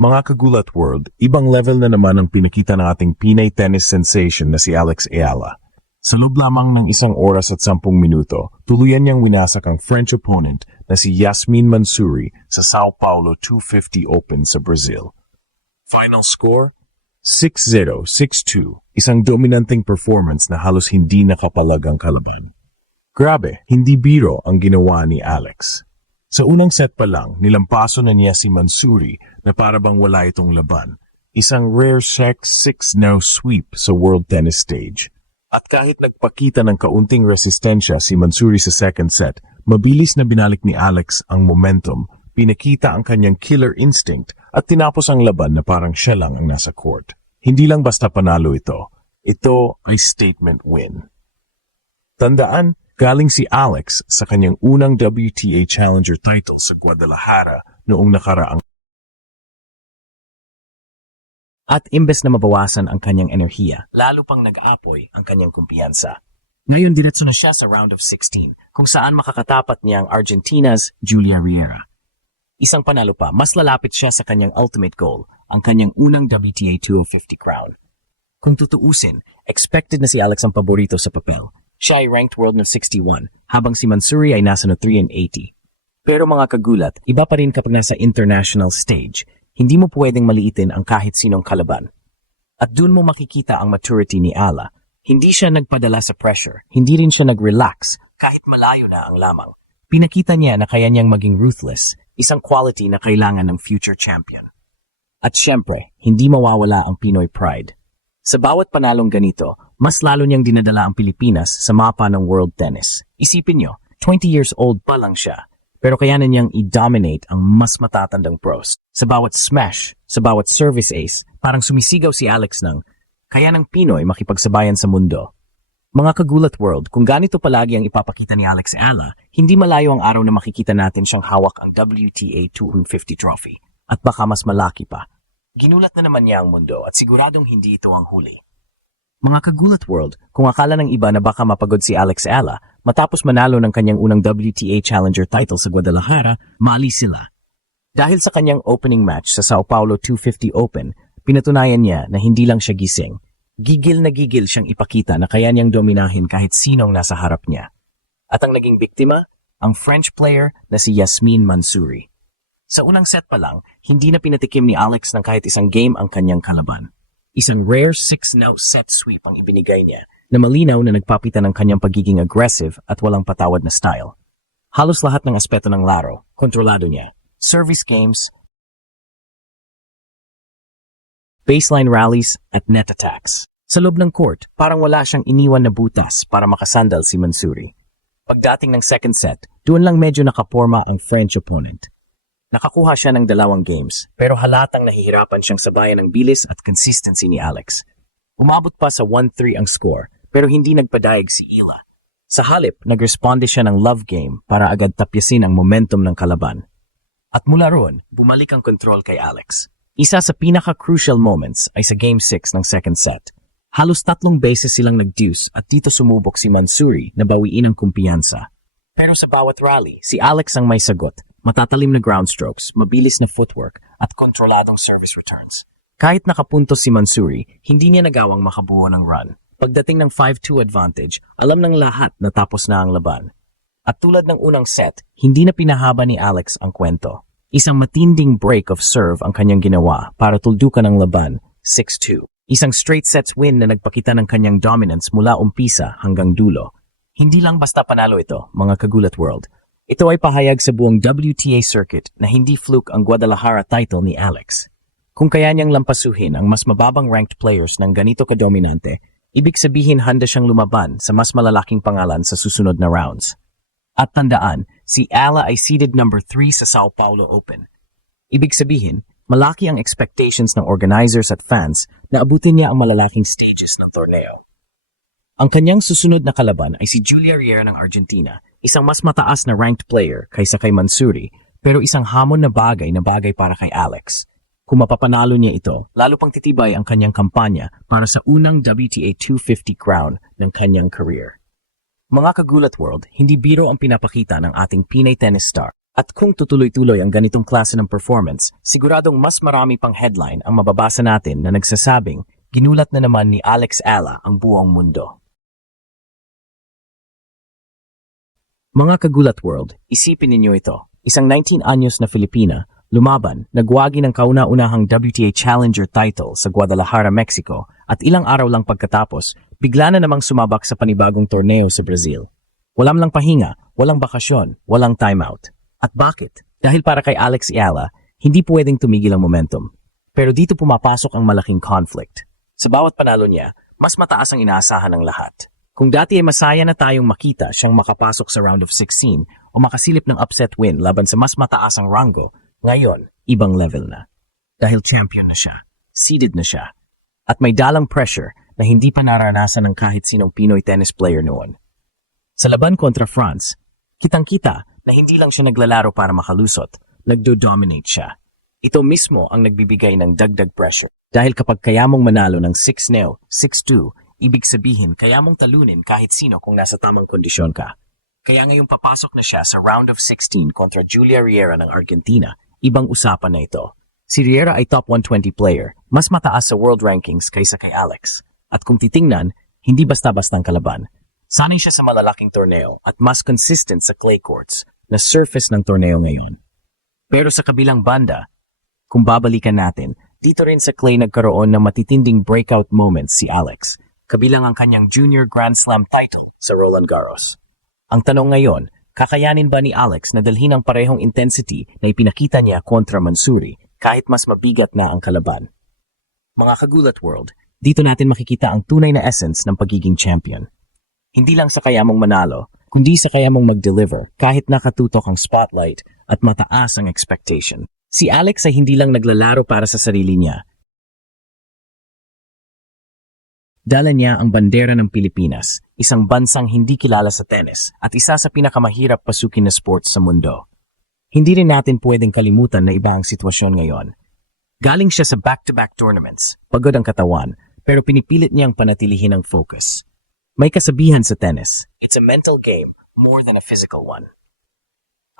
Mga kagulat world, ibang level na naman ang pinakita ng ating Pinay tennis sensation na si Alex Ayala. Sa loob lamang ng 1 oras at 10 minuto, tuluyan niyang winasak ang French opponent na si Yasmin Mansouri sa Sao Paulo 250 Open sa Brazil. Final score? 6-0, 6-2, isang dominanting performance na halos hindi nakapalag ang kalaban. Grabe, hindi biro ang ginawa ni Alex. Sa unang set pa lang, nilampaso na niya si Mansouri na para bang wala itong laban. Isang rare 6-0 sweep sa world tennis stage. At kahit nagpakita ng kaunting resistensya si Mansouri sa second set, mabilis na binalik ni Alex ang momentum, pinakita ang kanyang killer instinct at tinapos ang laban na parang siya lang ang nasa court. Hindi lang basta panalo ito. Ito ay statement win. Tandaan, galing si Alex sa kanyang unang WTA Challenger title sa Guadalajara noong nakaraang. At imbes na mabawasan ang kanyang enerhiya, lalo pang nag-aapoy ang kanyang kumpiyansa. Ngayon diretso na siya sa round of 16, kung saan makakatapat niya ang Argentina's Julia Riera. Isang panalo pa, mas lalapit siya sa kanyang ultimate goal, ang kanyang unang WTA 250 crown. Kung tutuusin, expected na si Alex ang paborito sa papel. Siya ay ranked world no 61, habang si Mansouri ay nasa no 380. Pero mga kagulat, iba pa rin kapag nasa international stage. Hindi mo pwedeng maliitin ang kahit sinong kalaban. At dun mo makikita ang maturity ni Ala. Hindi siya nagpadala sa pressure, hindi rin siya nag-relax, kahit malayo na ang lamang. Pinakita niya na kaya niyang maging ruthless, isang quality na kailangan ng future champion. At syempre, hindi mawawala ang Pinoy pride. Sa bawat panalong ganito, mas lalo niyang dinadala ang Pilipinas sa mapa ng world tennis. Isipin niyo, 20 years old pa lang siya, pero kaya na niyang i-dominate ang mas matatandang pros. Sa bawat smash, sa bawat service ace, parang sumisigaw si Alex ng, kaya ng Pinoy makipagsabayan sa mundo. Mga kagulat world, kung ganito palagi ang ipapakita ni Alex Ayala, hindi malayo ang araw na makikita natin siyang hawak ang WTA 250 trophy. At baka mas malaki pa. Ginulat na naman niya ang mundo at siguradong hindi ito ang huli. Mga kagulat world, kung akala ng iba na baka mapagod si Alex Ayala matapos manalo ng kanyang unang WTA Challenger title sa Guadalajara, mali sila. Dahil sa kanyang opening match sa Sao Paulo 250 Open, pinatunayan niya na hindi lang siya gising. Gigil na gigil siyang ipakita na kaya niyang dominahin kahit sinong nasa harap niya. At ang naging biktima, ang French player na si Yasmin Mansouri. Sa unang set pa lang, hindi na pinatikim ni Alex ng kahit isang game ang kanyang kalaban. Isang rare 6-0 set sweep ang ibinigay niya na malinaw na nagpapita ng kanyang pagiging aggressive at walang patawad na style. Halos lahat ng aspeto ng laro, kontrolado niya. Service games, baseline rallies at net attacks. Sa loob ng court, parang wala siyang iniwan na butas para makasandal si Mansouri. Pagdating ng second set, doon lang medyo nakaporma ang French opponent. Nakakuha siya ng 2 games, pero halatang nahihirapan siyang sabayan ng bilis at consistency ni Alex. Umabot pa sa 1-3 ang score, pero hindi nagpadaig si Ila. Sa halip, nagresponde siya ng love game para agad tapyasin ang momentum ng kalaban. At mula roon, bumalik ang control kay Alex. Isa sa pinaka-crucial moments ay sa Game 6 ng second set. Halos 3 beses silang nag-deuce at dito sumubok si Mansouri na bawiin ang kumpiyansa. Pero sa bawat rally, si Alex ang may sagot. Matatalim na ground strokes, mabilis na footwork, at kontroladong service returns. Kahit nakapuntos si Mansouri, hindi niya nagawang makabuo ng run. Pagdating ng 5-2 advantage, alam ng lahat na tapos na ang laban. At tulad ng unang set, hindi na pinahaba ni Alex ang kwento. Isang matinding break of serve ang kanyang ginawa para tuldukan ang laban, 6-2. Isang straight sets win na nagpakita ng kanyang dominance mula umpisa hanggang dulo. Hindi lang basta panalo ito, mga kagulat world. Ito ay pahayag sa buong WTA circuit na hindi fluke ang Guadalajara title ni Alex. Kung kaya niyang lampasuhin ang mas mababang ranked players ng ganito kadominante, ibig sabihin handa siyang lumaban sa mas malalaking pangalan sa susunod na rounds. At tandaan, si Ala ay seeded number 3 sa Sao Paulo Open. Ibig sabihin, malaki ang expectations ng organizers at fans na abutin niya ang malalaking stages ng torneo. Ang kanyang susunod na kalaban ay si Julia Riera ng Argentina, isang mas mataas na ranked player kaysa kay Mansouri, pero isang hamon na bagay para kay Alex. Kung mapapanalo niya ito, lalo pang titibay ang kanyang kampanya para sa unang WTA 250 crown ng kanyang career. Mga kagulat world, hindi biro ang pinapakita ng ating Pinay tennis star. At kung tutuloy-tuloy ang ganitong klase ng performance, siguradong mas marami pang headline ang mababasa natin na nagsasabing ginulat na naman ni Alex Ala ang buong mundo. Mga kagulat world, isipin ninyo ito. Isang 19 anyos na Filipina, lumaban, nagwagi ng kauna-unahang WTA Challenger title sa Guadalajara, Mexico at ilang araw lang pagkatapos, bigla na namang sumabak sa panibagong torneo sa Brazil. Walang lang pahinga, walang bakasyon, walang timeout. At bakit? Dahil para kay Alex Ayala, hindi pwedeng tumigil ang momentum. Pero dito pumapasok ang malaking conflict. Sa bawat panalo niya, mas mataas ang inaasahan ng lahat. Kung dati ay masaya na tayong makita siyang makapasok sa round of 16 o makasilip ng upset win laban sa mas mataas ang rango, ngayon, ibang level na. Dahil champion na siya, seeded na siya, at may dalang pressure na hindi pa naranasan ng kahit sinong Pinoy tennis player noon. Sa laban kontra France, kitang-kita na hindi lang siya naglalaro para makalusot, nagdo-dominate siya. Ito mismo ang nagbibigay ng dagdag pressure. Dahil kapag kaya mong manalo ng 6-0, 6-2, ibig sabihin kaya mong talunin kahit sino kung nasa tamang kondisyon ka. Kaya ngayong papasok na siya sa round of 16 kontra Julia Riera ng Argentina, ibang usapan na ito. Si Riera ay top 120 player, mas mataas sa world rankings kaysa kay Alex. At kung titingnan, hindi basta-bastang kalaban. Sanay siya sa malalaking torneo at mas consistent sa clay courts na surface ng torneo ngayon. Pero sa kabilang banda, kung babalikan natin, dito rin sa clay nagkaroon ng matitinding breakout moments si Alex, kabilang ang kanyang junior Grand Slam title sa Roland Garros. Ang tanong ngayon, kakayanin ba ni Alex na dalhin ang parehong intensity na ipinakita niya kontra Mansuri kahit mas mabigat na ang kalaban? Mga kagulat world, dito natin makikita ang tunay na essence ng pagiging champion. Hindi lang sa kaya mong manalo, kundi sa kaya mong mag-deliver kahit nakatutok ang spotlight at mataas ang expectation. Si Alex ay hindi lang naglalaro para sa sarili niya. Dala niya ang bandera ng Pilipinas, isang bansang hindi kilala sa tennis at isa sa pinakamahirap pasukin na sports sa mundo. Hindi rin natin pwedeng kalimutan na iba ang sitwasyon ngayon. Galing siya sa back-to-back tournaments, pagod ang katawan, pero pinipilit niyang panatilihin ang focus. May kasabihan sa tennis, it's a mental game more than a physical one.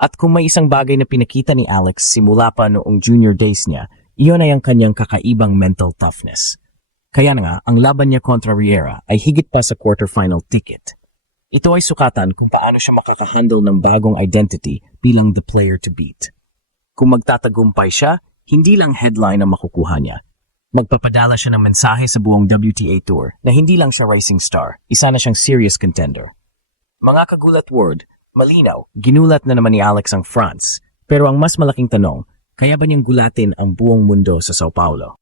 At kung may isang bagay na pinakita ni Alex simula pa noong junior days niya, iyon ay ang kanyang kakaibang mental toughness. Kaya nga, ang laban niya kontra Riera ay higit pa sa quarterfinal ticket. Ito ay sukatan kung paano siya makakahandle ng bagong identity bilang the player to beat. Kung magtatagumpay siya, hindi lang headline ang makukuha niya. Magpapadala siya ng mensahe sa buong WTA Tour na hindi lang siya rising star, isa na siyang serious contender. Mga kagulat word, malinaw, ginulat na naman ni Alex ang France. Pero ang mas malaking tanong, kaya ba niyang gulatin ang buong mundo sa Sao Paulo?